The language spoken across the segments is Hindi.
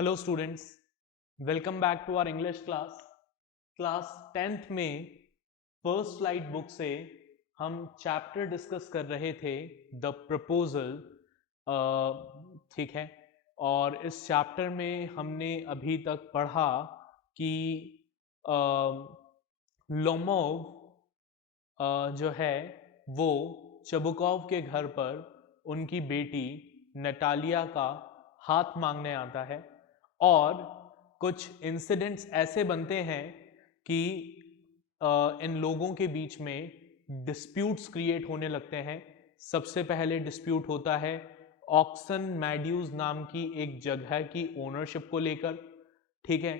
Hello students, welcome back to our English class 10th में फर्स्ट स्लाइड बुक से हम चैप्टर डिस्कस कर रहे थे द प्रपोजल। ठीक है। और इस चैप्टर में हमने अभी तक पढ़ा कि लोमोव जो है वो चबुकॉव के घर पर उनकी बेटी नटालिया का हाथ मांगने आता है और कुछ इंसिडेंट्स ऐसे बनते हैं कि इन लोगों के बीच में डिस्प्यूट्स क्रिएट होने लगते हैं। सबसे पहले डिस्प्यूट होता है ऑक्सन मैड्यूज नाम की एक जगह की ओनरशिप को लेकर। ठीक है।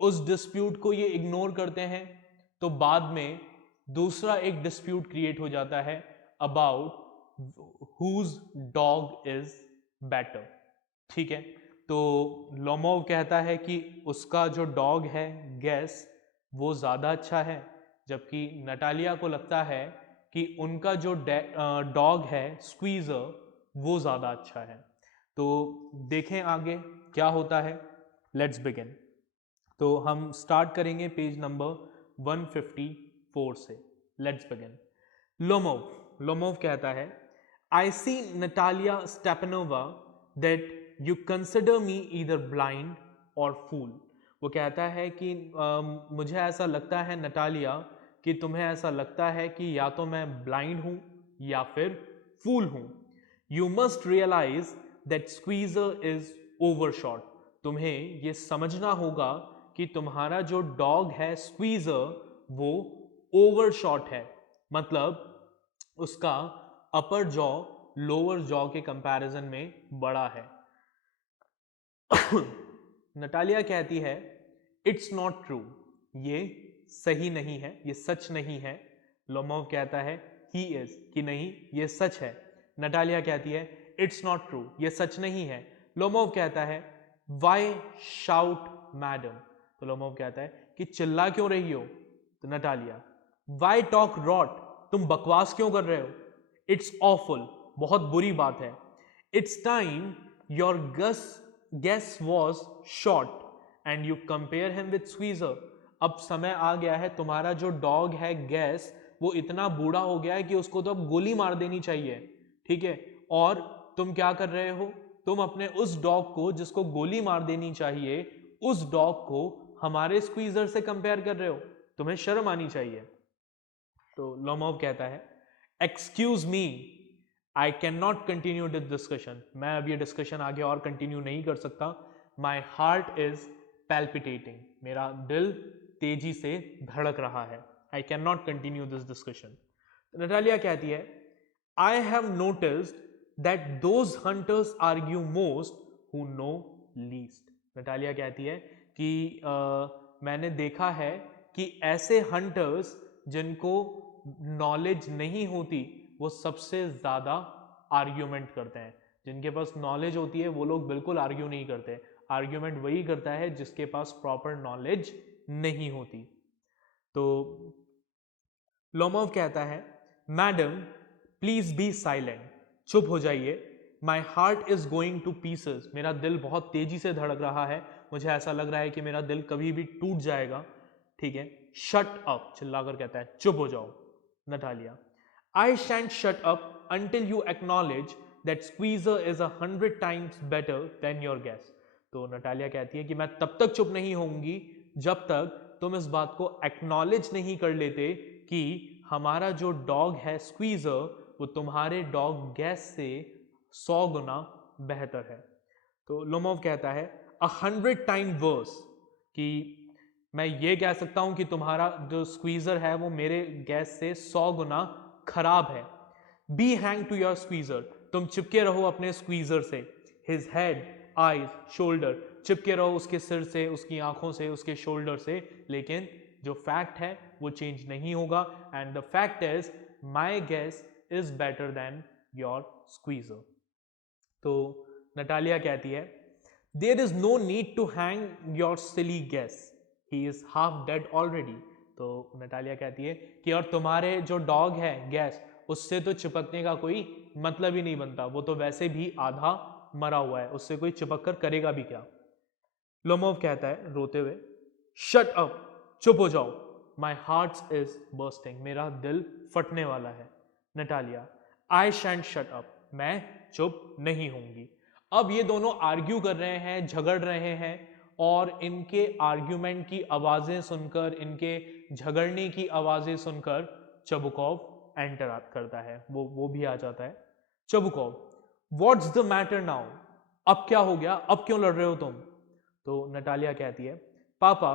उस डिस्प्यूट को ये इग्नोर करते हैं, तो बाद में दूसरा एक डिस्प्यूट क्रिएट हो जाता है about whose dog is better. ठीक है। तो लोमोव कहता है कि उसका जो डॉग है गैस वो ज़्यादा अच्छा है, जबकि नटालिया को लगता है कि उनका जो डॉग है स्क्वीज़र वो ज़्यादा अच्छा है। तो देखें आगे क्या होता है। Let's begin. तो हम स्टार्ट करेंगे पेज नंबर 154 से। Let's begin. लोमोव कहता है, I see Natalia Stepanovna that you consider me either blind or fool. वो कहता है कि मुझे ऐसा लगता है नटालिया कि तुम्हें ऐसा लगता है कि या तो मैं ब्लाइंड हूं या फिर फूल हूं। You must realise that Squeezer is overshot. तुम्हें यह समझना होगा कि तुम्हारा जो डॉग है स्क्वीजर वो ओवरशॉट है, मतलब उसका अपर जॉ लोअर जॉ के कंपैरिजन में बड़ा है। नटालिया कहती है इट्स नॉट ट्रू, ये सही नहीं है, ये सच नहीं है। लोमोव कहता है ही इज, कि नहीं ये सच है। नटालिया कहती है इट्स नॉट ट्रू, ये सच नहीं है। लोमोव कहता है वाई शाउट मैडम। तो लोमोव कहता है कि चिल्ला क्यों रही हो। तो नटालिया वाई टॉक रॉट, तुम बकवास क्यों कर रहे हो। इट्स ऑफुल, बहुत बुरी बात है। It's time your guess was short and you compare him with Squeezer. अब समय आ गया है, तुम्हारा जो डॉग है गैस वो इतना बूढ़ा हो गया है कि उसको तो अब गोली मार देनी चाहिए। ठीक है। और तुम क्या कर रहे हो, तुम अपने उस डॉग को जिसको गोली मार देनी चाहिए उस डॉग को हमारे स्क्वीजर से कंपेयर कर रहे हो, तुम्हें शर्म आनी चाहिए। तो लोमोव कहता है excuse me, I can not continue this discussion. मैं अब ये डिस्कशन आगे और कंटिन्यू नहीं कर सकता। माई हार्ट इज पैल्पिटेटिंग, मेरा दिल तेजी से धड़क रहा है। I can not continue this discussion. Natalia कहती है I have noticed that those hunters argue most who know least. नटालिया कहती है कि मैंने देखा है कि ऐसे हंटर्स जिनको नॉलेज नहीं होती वो सबसे ज़्यादा आर्ग्यूमेंट करते हैं। जिनके पास नॉलेज होती है वो लोग बिल्कुल आर्ग्यू नहीं करते। आर्ग्यूमेंट वही करता है जिसके पास प्रॉपर नॉलेज नहीं होती। तो लोमोव कहता है मैडम प्लीज बी साइलेंट, चुप हो जाइए। My heart is going two pieces, मेरा दिल बहुत तेजी से धड़क रहा है, मुझे ऐसा लग रहा है कि मेरा दिल कभी भी टूट जाएगा। ठीक है। शट अप, चिल्लाकर कहता है चुप हो जाओ। Natalia I shan't shut up until you acknowledge that Squeezer is 100 times better than your guess। तो नटालिया कहती है कि मैं तब तक चुप नहीं होंगी जब तक तुम इस बात को एक्नॉलेज नहीं कर लेते कि हमारा जो डॉग है स्क्वीजर वो तुम्हारे डॉग गैस से 100 गुना बेहतर है। तो लोमोव कहता है 100 टाइम वर्स, कि मैं ये कह सकता हूं कि तुम्हारा जो स्क्वीजर है वो मेरे गैस से 100 गुना खराब है। Be hang to your Squeezer, तुम चिपके रहो अपने स्क्वीजर से। हिज हेड आईज शोल्डर, चिपके रहो उसके सिर से, उसकी आंखों से, उसके शोल्डर से, लेकिन जो फैक्ट है वो चेंज नहीं होगा। And the fact is my Guess is better than your Squeezer. तो नटालिया कहती है there is no need to hang your silly Guess, he is half dead already. तो नटालिया कहती है कि और तुम्हारे जो डॉग है गैस उससे तो चिपकने का कोई मतलब ही नहीं बनता, वो तो वैसे भी आधा मरा हुआ है, उससे कोई चिपक कर करेगा भी क्या। लोमोव कहता है रोते हुए, शट अप, चुप हो जाओ, माई हार्ट इज बर्स्टिंग, मेरा दिल फटने वाला है। Natalia, I shan't shut up, मैं चुप नहीं होंगी। अब ये दोनों आर्ग्यू कर रहे हैं, झगड़ रहे हैं, और इनके आर्ग्यूमेंट की आवाजें सुनकर, इनके झगड़ने की आवाजें सुनकर चबुकॉव एंटर करता है, वो भी आ जाता है। चबुकॉव, व्हाट्स द मैटर नाउ, अब क्या हो गया, अब क्यों लड़ रहे हो तुम। तो नटालिया कहती है, पापा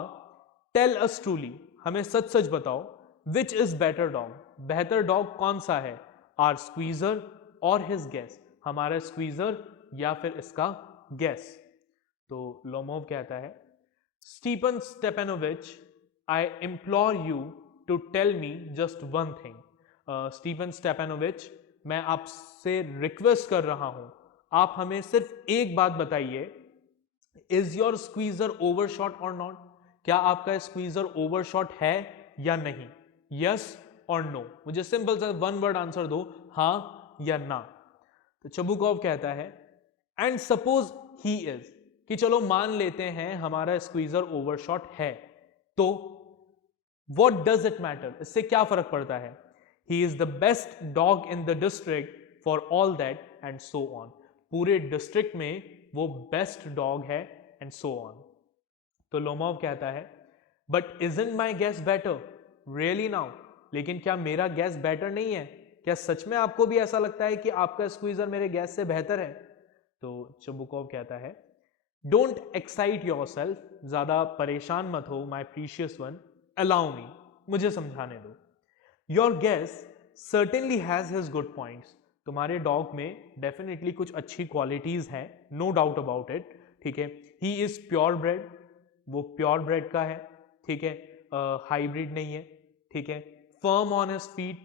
टेल अस ट्रूली, हमें सच सच बताओ, विच इज बेटर डॉग, बेहतर डॉग कौन सा है, our Squeezer or his Guess, हमारा स्क्वीजर या फिर इसका गेस। तो लोमोव कहता है, Stephen Stepanovich, I implore you to tell me just one thing. Stephen Stepanovich, मैं आपसे रिक्वेस्ट कर रहा हूं, आप हमें सिर्फ एक बात बताइए, इज योर स्क्वीजर ओवरशॉट और नॉट, क्या आपका स्क्वीजर ओवरशॉट है या नहीं, यस और नो, मुझे सिंपल सा वन वर्ड आंसर दो, हाँ या ना। तो चबुकॉव कहता है, एंड सपोज ही इज, कि चलो मान लेते हैं हमारा स्क्वीजर ओवरशॉट है, तो व्हाट डज इट मैटर, इससे क्या फर्क पड़ता है, he is the best dog in the district for all that and so on, पूरे डिस्ट्रिक्ट में वो बेस्ट डॉग है एंड सो ऑन। तो लोमोव कहता है, but isn't my gas better really now, लेकिन क्या मेरा गैस बेटर नहीं है, क्या सच में आपको भी ऐसा लगता है कि आपका स्क्वीजर मेरे गैस से बेहतर है। तो चबुकॉव कहता है, डोंट एक्साइट योरसेल्फ, ज्यादा परेशान मत हो माई प्रीशियस वन, अलाउ मी, मुझे समझाने दो। Your gas certainly has his good points, तुम्हारे डॉग में डेफिनेटली कुछ अच्छी क्वालिटीज हैं, नो डाउट अबाउट इट, ठीक है। ही इज प्योर ब्रेड, वो प्योर ब्रेड का है, ठीक है, हाइब्रिड नहीं है, ठीक है। फर्म ऑन हिज फीट,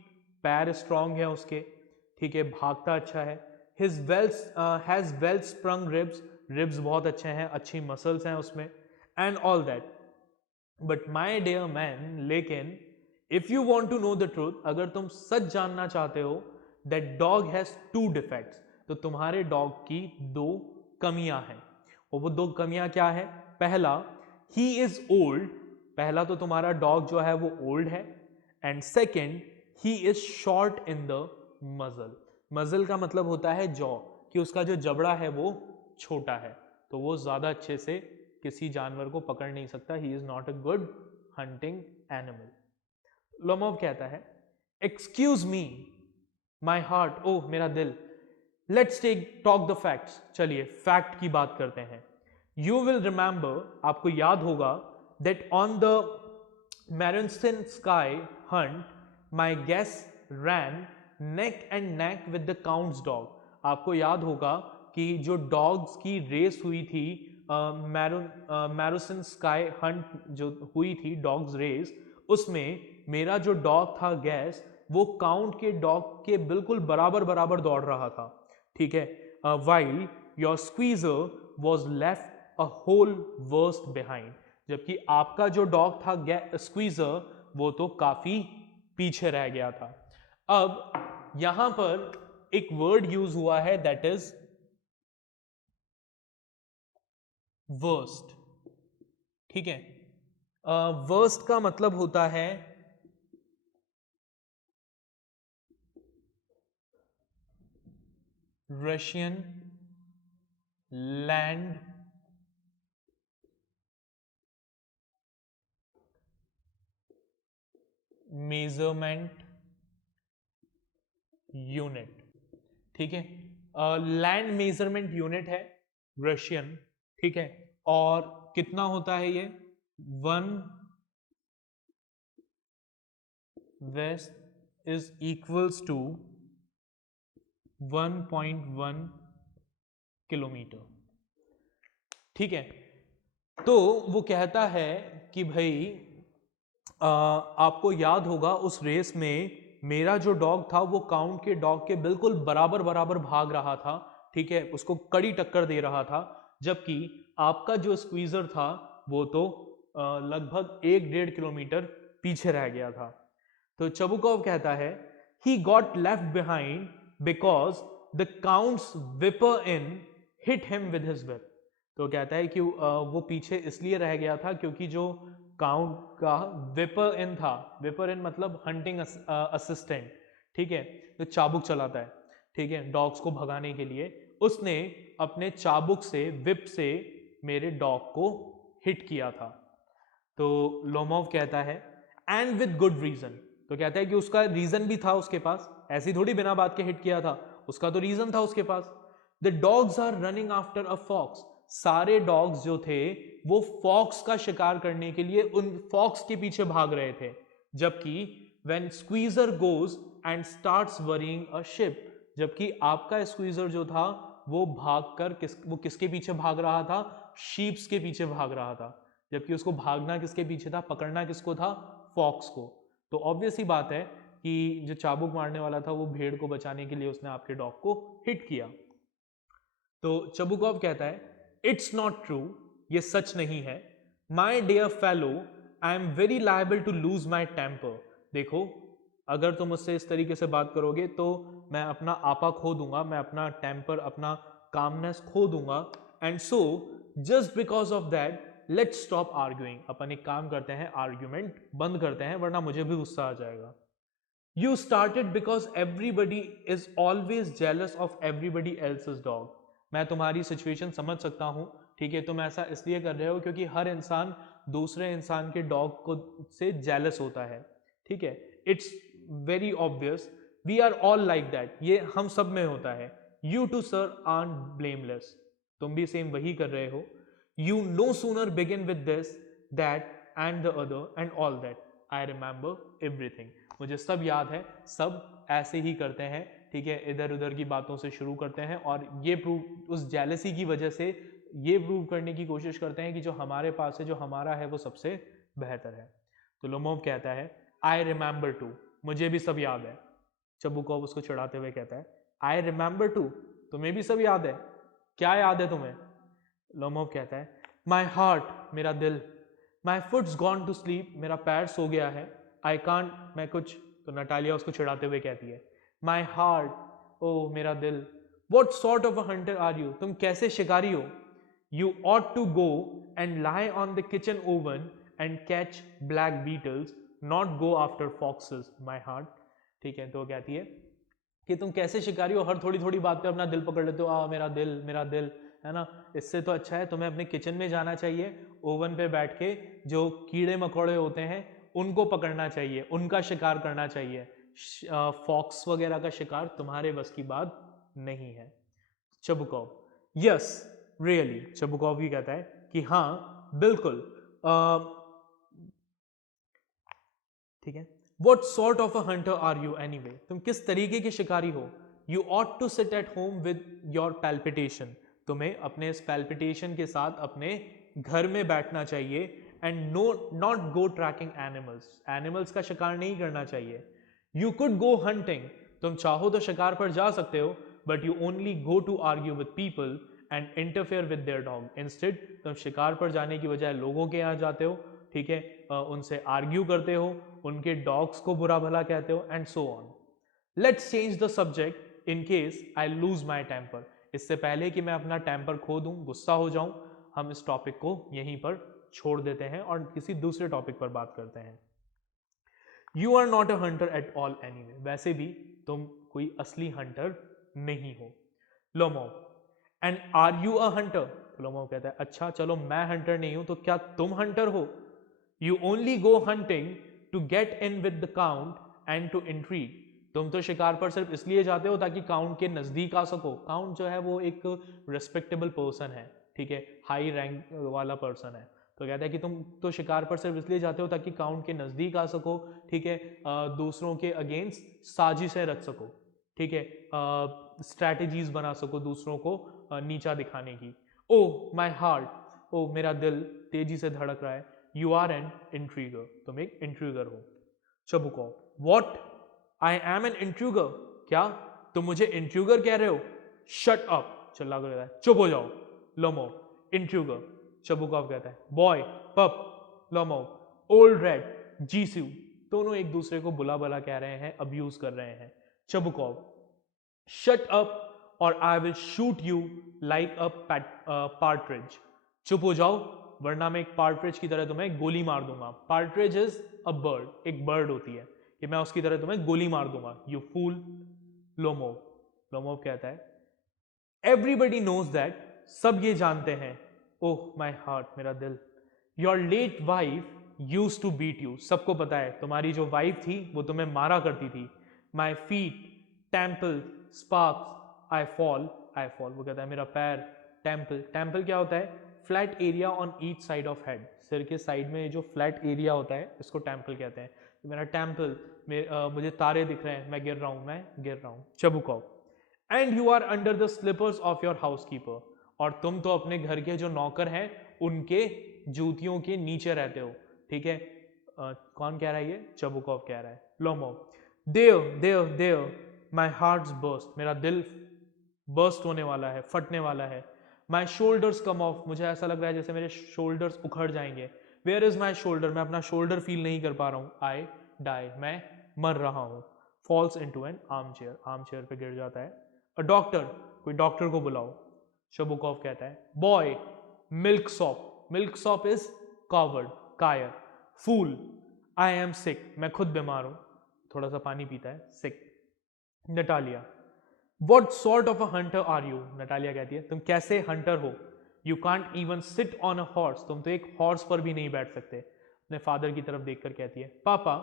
पैर स्ट्रांग है उसके, ठीक है, भागता अच्छा है। His has well sprung ribs, ribs बहुत अच्छे हैं, अच्छी मसल्स हैं उसमें, and all that. But my dear man, लेकिन if you want to know the truth, अगर तुम सच जानना चाहते हो, that dog has to defects, तो तुम्हारे डॉग की दो कमियां हैं, और वो दो कमियां क्या है, पहला, ही इज ओल्ड, पहला तो तुम्हारा डॉग जो है वो ओल्ड है, and second, he is short in the मजल, मजल का मतलब होता है जॉ, कि उसका जो जबड़ा है वो छोटा है, तो वो ज्यादा अच्छे से किसी जानवर को पकड़ नहीं सकता, he is not a good hunting animal. Lomov कहता है, एक्सक्यूज मी माई हार्ट, ओह मेरा दिल, लेट्स टॉक द फैक्ट्स, चलिए फैक्ट की बात करते हैं। यू विल रिमेंबर, आपको याद होगा, that on the Marusinsky hunt my Guess ran neck and neck with the Count's dog, आपको याद होगा कि जो डॉग्स की रेस हुई थी, मैरोसन स्काई हंट जो हुई थी डॉग्स रेस, उसमें मेरा जो डॉग था गैस, वो काउंट के डॉग के बिल्कुल बराबर बराबर दौड़ रहा था, ठीक है। While your Squeezer was left a whole verst behind, जबकि आपका जो डॉग था स्क्वीजर, वो तो काफी पीछे रह गया था। अब यहां पर एक वर्ड यूज हुआ है, दैट इज वर्स्ट, ठीक है। वर्स्ट का मतलब होता है रशियन लैंड मेजरमेंट यूनिट, ठीक है। लैंड मेजरमेंट यूनिट है रशियन, ठीक है, और कितना होता है ये, 1 verst is equals to 1.1 kilometre, ठीक है। तो वो कहता है कि भाई आपको याद होगा उस रेस में मेरा जो डॉग था वो काउंट के डॉग के बिल्कुल बराबर बराबर भाग रहा था, ठीक है, उसको कड़ी टक्कर दे रहा था, जबकि आपका जो स्क्वीजर था वो तो लगभग 1-1.5 किलोमीटर पीछे रह गया था। तो चबुकॉव कहता है, he got left behind because the Count's whipper in hit him with his whip. तो कहता है कि वो पीछे इसलिए रह गया था क्योंकि जो काउंट का विपर इन था, विपर इन मतलब हंटिंग असिस्टेंट, ठीक है, जो चाबुक चलाता है, ठीक है, डॉग्स को भगाने के लिए, उसने अपने चाबुक से, विप से मेरे डॉग को हिट किया था। तो लोमोव कहता है एंड विद गुड रीजन, तो कहता है कि उसका रीजन भी था उसके पास, ऐसी थोड़ी बिना बात के हिट किया था, उसका तो रीजन था उसके पास। The dogs are running after a fox, सारे डॉग्स जो थे वो फॉक्स का शिकार करने के लिए उन फॉक्स के पीछे भाग रहे थे, जबकि when Squeezer goes and starts worrying a sheep, जबकि आपका स्क्वीजर जो था वो भागकर वो किसके पीछे भाग रहा था, शीप्स के पीछे भाग रहा था, जबकि उसको भागना किसके पीछे था, पकड़ना किसको था, फॉक्स को। तो ऑब्वियस ही बात है कि जो चाबुक मारने वाला था वो भेड़ को बचाने के लिए उसने आपके डॉग को हिट किया। तो चबुकॉव कहता है इट्स नॉट ट्रू, ये सच नहीं है। My dear fellow, I am very liable to lose my temper. देखो, अगर तुम मुझसे इस तरीके से बात करोगे तो मैं अपना आपा खो दूंगा, मैं अपना टेम्पर, अपना कामनेस खो दूंगा। And so just because of that let's stop arguing, अपन एक काम करते हैं, आर्ग्यूमेंट बंद करते हैं, वरना मुझे भी गुस्सा आ जाएगा। You started because everybody is always jealous of everybody else's dog. मैं तुम्हारी सिचुएशन समझ सकता हूं, ठीक है, तुम ऐसा इसलिए कर रहे हो क्योंकि हर इंसान दूसरे इंसान के डॉग को से जेलस होता है, ठीक है, it's very obvious, we are all like that, ये हम सब में होता है। You too sir are blameless, तुम भी सेम वही कर रहे हो। You know sooner begin with this that and the other and all that, I remember everything, मुझे सब याद है, सब ऐसे ही करते हैं, ठीक है, इधर उधर की बातों से शुरू करते हैं और ये प्रूव, उस जेलसी की वजह से ये प्रूव करने की कोशिश करते हैं कि जो हमारे पास है, जो हमारा है, वो सबसे बेहतर है। तो लोमोव कहता है आई रिमेंबर टू, मुझे भी सब याद है। चबुकॉव उसको चिढ़ाते हुए कहता है आई रिमेंबर टू, तुम्हें भी सब याद है, क्या याद है तुम्हें? लोमोव कहता है माई हार्ट, मेरा दिल, माई फुट्स गॉन टू स्लीप, मेरा पैर सो गया है, आई कांट, मैं कुछ, तो नटालिया उसको चिढ़ाते हुए कहती है माई हार्ट, ओ मेरा दिल, what sort of a hunter are you, तुम कैसे शिकारी हो, you ought to go and lie on the kitchen oven and catch black beetles, not go after foxes my heart. ठीक है, तो वो कहती है कि तुम कैसे शिकारी हो, हर थोड़ी थोड़ी बात पे अपना दिल पकड़ लेते हो, मेरा दिल, है ना, इससे तो अच्छा है तुम्हें अपने किचन में जाना चाहिए, ओवन पे बैठ के जो कीड़े मकोड़े होते हैं उनको पकड़ना चाहिए, उनका शिकार करना चाहिए, फॉक्स वगैरह का शिकार तुम्हारे बस की बात नहीं है। चबुकॉव यस रियली, चबुकॉव भी कहता है कि हाँ बिल्कुल, ठीक है, what sort of a hunter are you anyway, तुम किस तरीके के शिकारी हो, you ought to sit at home with your palpitation, तुम्हें अपने इस पैल्पिटेशन के साथ अपने घर में बैठना चाहिए, and no not go tracking animals, animals का शिकार नहीं करना चाहिए, यू कुड गो हंटिंग, तुम चाहो तो शिकार पर जा सकते हो, but you only go to argue with people and interfere with their dog, instead तुम शिकार पर जाने की बजाय लोगों के यहाँ जाते हो, ठीक है, उनसे आर्ग्यू करते हो, उनके डॉग्स को बुरा भला कहते हो, and so on. Let's change the subject in case I lose my temper, इससे पहले कि मैं अपना टेम्पर खो दूं, गुस्सा हो जाऊं, हम इस टॉपिक को यहीं पर छोड़ देते हैं और किसी दूसरे टॉपिक पर बात करते हैं। You are not a hunter at all anyway, वैसे भी तुम कोई असली हंटर नहीं हो। Lomov and are you a hunter, Lomov कहता है अच्छा चलो मैं हंटर नहीं हूं तो क्या तुम हंटर हो, you only go hunting to get in with the count and to intrigue, तुम तो शिकार पर सिर्फ इसलिए जाते हो ताकि काउंट के नजदीक आ सको, काउंट जो है वो एक रिस्पेक्टेबल पर्सन है, ठीक है, हाई रैंक वाला पर्सन है, तो कहता है कि तुम तो शिकार पर सिर्फ इसलिए जाते हो ताकि काउंट के नजदीक आ सको, ठीक है, दूसरों के अगेंस्ट साजिशें रच सको, ठीक है, स्ट्रैटेजीज बना सको दूसरों को नीचा दिखाने की। ओ माई हार्ट, ओ मेरा दिल तेजी से धड़क रहा है, यू आर एन इंट्रीगर, तुम एक इंट्रीगर हो। चबुकॉव वॉट, आई एम एन इंट्रूगर, क्या तुम मुझे इंट्रूगर कह रहे हो, शट अप, चिल्ला कर कहता है चुप हो जाओ। लोमोव इंट्रूगर, चबुकॉव कहता है बॉय, पप, लोमोव ओल्ड रेड, जीसू, दोनों एक दूसरे को बुला भला कह रहे हैं, अब्यूज कर रहे हैं। चबुकॉव शट अप, और I will shoot you like a partridge. चुप हो जाओ वरना मैं एक पार्ट्रिज की तरह तुम्हें गोली मार दूंगा। पार्ट्रिज इज अ बर्ड, एक बर्ड होती है, कि मैं उसकी तरह तुम्हें गोली मार दूंगा। You fool. लोमोव, लोमोव कहता है एवरीबडी नोज दैट, सब ये जानते हैं। ओह माई हार्ट, मेरा दिल। Your late wife use to beat you, सबको पता है तुम्हारी जो वाइफ थी वो तुम्हें मारा करती थी। My feet temple sparks I fall, I fall, वो कहता है मेरा पैर। टेम्पल, टेम्पल क्या होता है? Flat area on each side of head, सिर के साइड में जो फ्लैट एरिया होता है इसको टेम्पल कहते हैं। मेरा टेम्पल, मुझे तारे दिख रहे हैं, मैं गिर रहा हूं, मैं गिर रहा हूं। Chubukov, and you are under the slippers of your housekeeper, और तुम तो अपने घर के जो नौकर हैं उनके जूतियों के नीचे रहते हो। ठीक है, कौन कह रहा है ये? चबुकॉव कह रहा है। लोमोव, देव देव देव माई हार्ट्स बर्स्ट, मेरा दिल बर्स्ट होने वाला है, फटने वाला है। माई शोल्डर्स कम ऑफ, मुझे ऐसा लग रहा है जैसे मेरे शोल्डर्स उखड़ जाएंगे। वेयर इज माई शोल्डर, मैं अपना शोल्डर फील नहीं कर पा रहा हूँ। आई डाई, मैं मर रहा हूँ। Falls into an armchair, armchair पर गिर जाता है। अ डॉक्टर, कोई डॉक्टर को बुलाओ। शबुकॉव कहता है boy milk shop, milk shop is coward, कायर। फूल, आई एम सिक, मैं खुद बीमार हूं। थोड़ा सा पानी पीता है। Sick. Natalia, what sort of a hunter are you, Natalia कहती है तुम कैसे हंटर हो। You can't even sit on a horse, तुम तो एक हॉर्स पर भी नहीं बैठ सकते। अपने फादर की तरफ देखकर कहती है पापा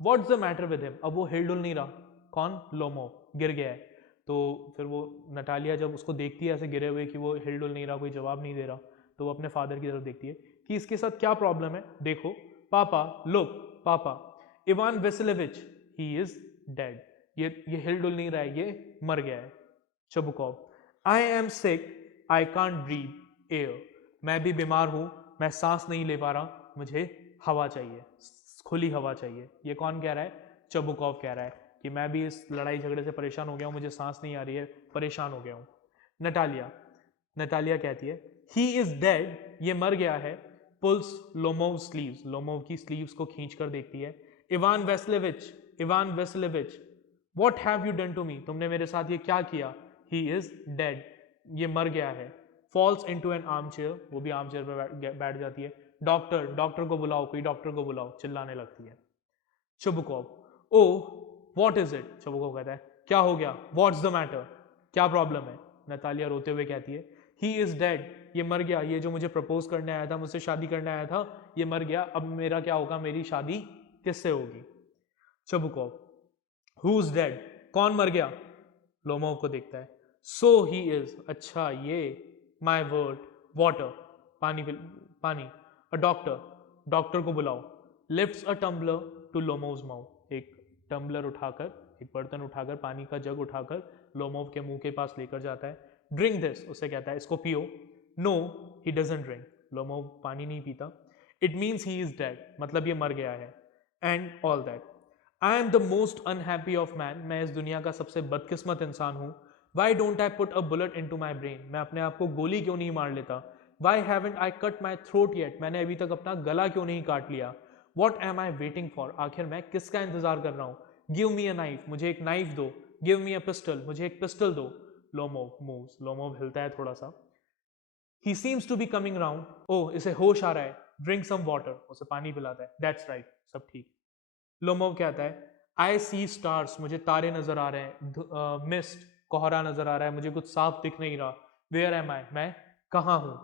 what's the matter with him, अब वो हिलडुल नहीं रहा। कौन? लोमो, गिर गया है। तो फिर वो नटालिया जब उसको देखती है ऐसे गिरे हुए कि वो हिलडुल नहीं रहा, कोई जवाब नहीं दे रहा, तो वो अपने फादर की तरफ देखती है कि इसके साथ क्या प्रॉब्लम है। देखो पापा, look papa, Ivan Vassilevich he is dead, ये हिलडुल नहीं रहा है, ये मर गया है। Chubukov, I am sick, I can't breathe air, मैं भी बीमार हूं, मैं सांस नहीं ले पा रहा, मुझे हवा चाहिए, खुली हवा चाहिए। ये कौन कह रहा है? चबुकॉव कह रहा है कि मैं भी इस लड़ाई झगड़े से परेशान हो गया हूं, मुझे सांस नहीं आ रही है, परेशान हो गया हूं। नटालिया, नटालिया कहती है ही इज डेड, ये मर गया है। पुल्स लोमोव स्लीव्स, लोमोव की स्लीव्स को खींच कर देखती है। Ivan Vassilevich, Ivan Vassilevich, what have you done to me, तुमने मेरे साथ ये क्या किया। ही इज डेड, ये मर गया है। Falls into an armchair, वो भी आर्म चेयर पर बैठ जाती है। डॉक्टर, डॉक्टर को बुलाओ, कोई डॉक्टर को बुलाओ, चिल्लाने लगती है। चबुकॉव, ओ व्हाट इज इट, चबुकॉव कहता है क्या हो गया, व्हाट्स द मैटर, क्या प्रॉब्लम है। नतालिया रोते हुए कहती है ही इज डेड, ये मर गया, ये जो मुझे प्रपोज करने आया था, मुझसे शादी करने आया था, ये मर गया, अब मेरा क्या होगा, मेरी शादी किससे होगी। चबुकॉव, हु इज डेड, कौन मर गया। लोमोव को देखता है। सो ही इज, अच्छा ये। माई वर्ड, वाटर, पानी, पानी। अ डॉक्टर, डॉक्टर को बुलाओ। Lifts a tumbler to Lomov's mouth, एक टम्बलर उठाकर, एक बर्तन उठाकर, पानी का जग उठाकर लोमोव के मुंह के पास लेकर जाता है। ड्रिंक दिस, उससे कहता है इसको पियो। No he doesn't drink, Lomov पानी नहीं पीता। It means he is dead, मतलब ये मर गया है। And all that, I am the most unhappy of man, मैं इस दुनिया का सबसे बदकिस्मत इंसान हूं। Why don't I put a bullet into my brain, मैं अपने आप को गोली क्यों नहीं मार लेता। Why haven't I cut my throat yet, मैंने अभी तक अपना गला क्यों नहीं काट लिया। What am I waiting for, आखिर मैं किसका इंतजार कर रहा हूं। गिव मी अ नाइफ, मुझे एक नाइफ दो। गिव मी अ पिस्टल, मुझे एक पिस्टल दो। लोमोव मूव्स, लोमोव हिलता है थोड़ा सा। He seems to be coming round, oh इसे होश आ रहा है। ड्रिंक सम वाटर, उसे पानी पिलाता है। दैट्स राइट, सब ठीक। लोमोव कहता है आई सी स्टार्स, मुझे तारे नजर आ रहे हैं। मिस्ट, कोहरा नजर आ रहा है, मुझे कुछ साफ दिख नहीं रहा। वेयर एम आई, मैं कहाँ हूं।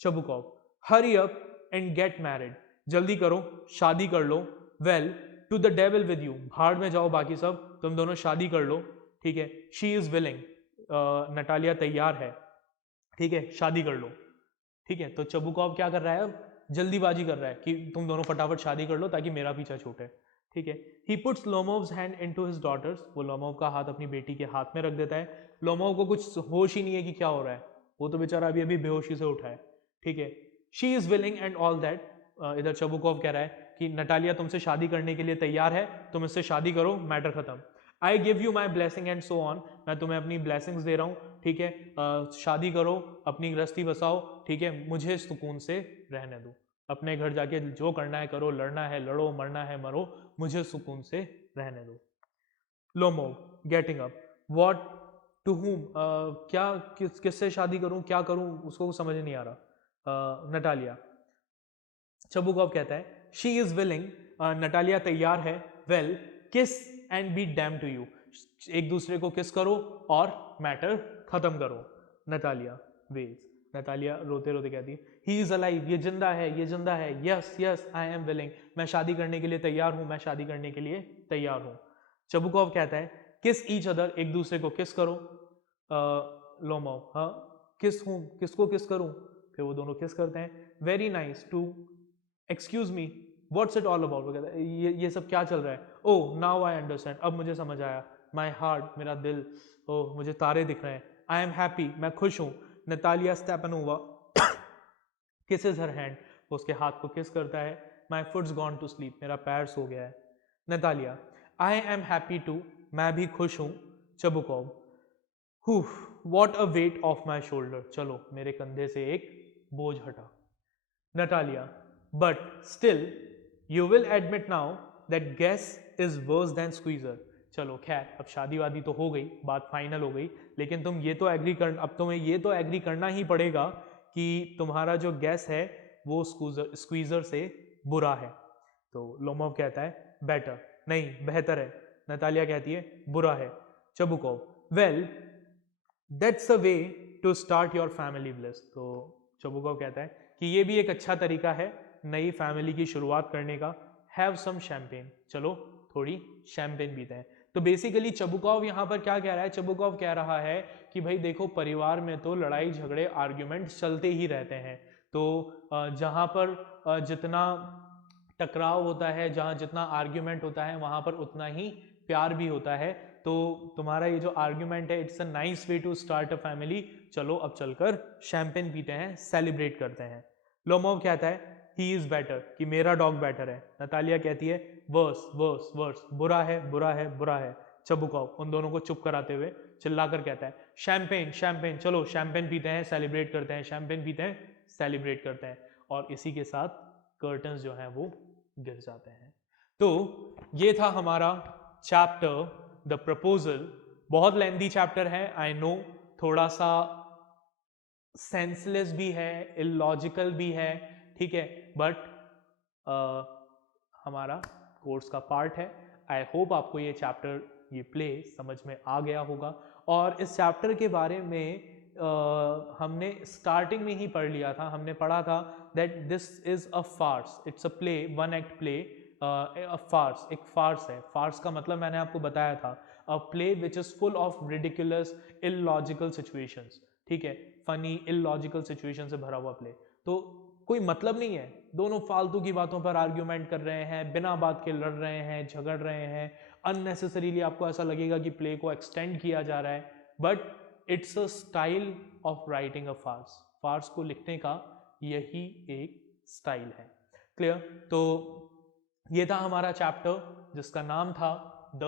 Chubukov, hurry up and get married, जल्दी करो, शादी कर लो। Well to the devil with you, भाड़ में जाओ बाकी सब, तुम दोनों शादी कर लो। ठीक है, शी इज विलिंग, नटालिया तैयार है। ठीक है, शादी कर लो। ठीक है, तो चबुकॉव क्या कर रहा है, अब जल्दीबाजी कर रहा है कि तुम दोनों फटाफट शादी कर लो ताकि मेरा पीछा छूटे। ठीक है, he puts Lomov's hand into his daughter's, वो लोमोव का हाथ अपनी बेटी के हाथ में रख देता है। लोमोव को कुछ होश ही नहीं है कि क्या हो रहा है, वो तो बेचारा अभी अभी बेहोशी से उठा है। ठीक है, she is willing and all that, इधर चबुकॉव कह रहा है कि नटालिया तुमसे शादी करने के लिए तैयार है, तुम इससे शादी करो, मैटर खत्म। I give you my blessing and so on, मैं तुम्हें अपनी ब्लेसिंग्स दे रहा हूँ। ठीक है, शादी करो, अपनी गृहस्थी बसाओ। ठीक है, मुझे सुकून से रहने दो, अपने घर जाके जो करना है करो, लड़ना है लड़ो, मरना है मरो, मुझे सुकून से रहने दो। Lomov getting up, what to whom, क्या किससे शादी करूं, क्या करूं, उसको समझ नहीं आ रहा। नटालिया। चबुकॉव कहता है शी इज विलिंग, नटालिया तैयार है, well kiss and be damned to you, एक दूसरे को किस करो और मैटर खत्म करो। नटालिया वेल्स, नटालिया रोते रोते कहती है ही इज अलाइव, ये जिंदा है, ये जिंदा है, yes yes I am willing, मैं शादी करने के लिए तैयार हूं, मैं शादी करने के लिए तैयार हूं। चबुकॉव कहता है किस ईच अदर, एक दूसरे को किस करो। लोमोव, हाँ किस हूं, किसको किस करूं, फिर वो दोनों किस करते हैं। Very nice too, excuse me what's it all about, वो कहता है ये सब क्या चल रहा है। ओ नाउ आई अंडरस्टैंड, अब मुझे समझ आया, माई हार्ट, मेरा दिल, ओ मुझे तारे दिख रहे हैं। आई एम हैप्पी, मैं खुश हूँ। Natalia Stepanova kisses her hand, वो उसके हाथ को किस करता है। My foot's gone to sleep, मेरा पैर सो गया है। Natalia I am happy too, मैं भी खुश हूँ। Chubukov what a weight off my shoulder, चलो मेरे कंधे से एक बोझ हटा। Natalia but still you will admit now that Guess is worse than Squeezer, चलो खैर अब शादी वादी तो हो गई, बात फाइनल हो गई, लेकिन तुम ये तो एग्री कर, अब तुम्हें ये तो एग्री करना ही पड़ेगा कि तुम्हारा जो गैस है वो स्क्वीजर से बुरा है। तो लोमोव कहता है बेटर, नहीं बेहतर है। नतालिया कहती है बुरा है। Chubukov well that's a way to start your family bliss, तो चबुकॉव कहता है कि ये भी एक अच्छा तरीका है नई फैमिली की शुरुआत करने का। हैव सम शैम्पेन, चलो थोड़ी शैम्पेन पीते हैं। तो बेसिकली चबुकॉव यहाँ पर क्या कह रहा है, चबुकॉव कह रहा है कि भाई देखो परिवार में तो लड़ाई झगड़े आर्ग्यूमेंट चलते ही रहते हैं, तो जहाँ पर जितना टकराव होता है, जहाँ जितना आर्ग्यूमेंट होता है, वहाँ पर उतना ही प्यार भी होता है। तो तुम्हारा ये जो आर्ग्यूमेंट है, it's a nice way to start a family, चलो अब चलकर शैंपेन पीते हैं, सेलिब्रेट करते हैं। लोमोव कहता है ही इज बेटर, कि मेरा डॉग बेटर है। नतालिया कहती है वर्स वर्स वर्स, बुरा है बुरा है बुरा है। चबुकॉव उन दोनों को चुप कराते हुए चिल्लाकर कहता है शैंपेन शैंपेन, चलो शैंपेन पीते हैं, सेलिब्रेट करते हैं, शैंपेन पीते हैं, सेलिब्रेट करते हैं। और इसी के साथ कर्टन्स जो हैं वो गिर जाते हैं। तो ये था हमारा चैप्टर द प्रपोजल। बहुत लेंथी चैप्टर है, आई नो, थोड़ा सा सेंसलेस भी है, इलॉजिकल भी है, ठीक है, बट हमारा कोर्स का पार्ट है। आई होप आपको ये चैप्टर, ये प्ले समझ में आ गया होगा। और इस चैप्टर के बारे में हमने स्टार्टिंग में ही पढ़ लिया था, हमने पढ़ा था that this is a farce, it's a play, one act play, a farce, एक फार्स है। फार्स का मतलब मैंने आपको बताया था, अ play which is full of ridiculous illogical situations, ठीक है, फनी इलॉजिकल सिचुएशन से भरा हुआ प्ले। तो कोई मतलब नहीं है, दोनों फालतू की बातों पर आर्ग्यूमेंट कर रहे हैं, बिना बात के लड़ रहे हैं, झगड़ रहे हैं, अननेसेसरीली आपको ऐसा लगेगा कि प्ले को एक्सटेंड किया जा रहा है, but it's a style of writing a farce, farce को लिखने का यही एक स्टाइल है। क्लियर? तो ये था हमारा चैप्टर जिसका नाम था द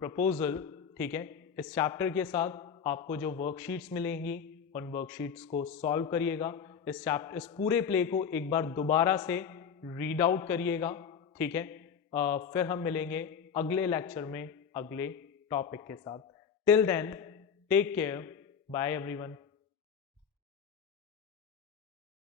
प्रपोजल, ठीक है। इस चैप्टर के साथ आपको जो वर्कशीट्स मिलेंगी उन वर्कशीट्स को सॉल्व करिएगा। इस पूरे प्ले को एक बार दोबारा से रीड आउट करिएगा, ठीक है। फिर हम मिलेंगे अगले लेक्चर में अगले टॉपिक के साथ। Till then take care, bye everyone.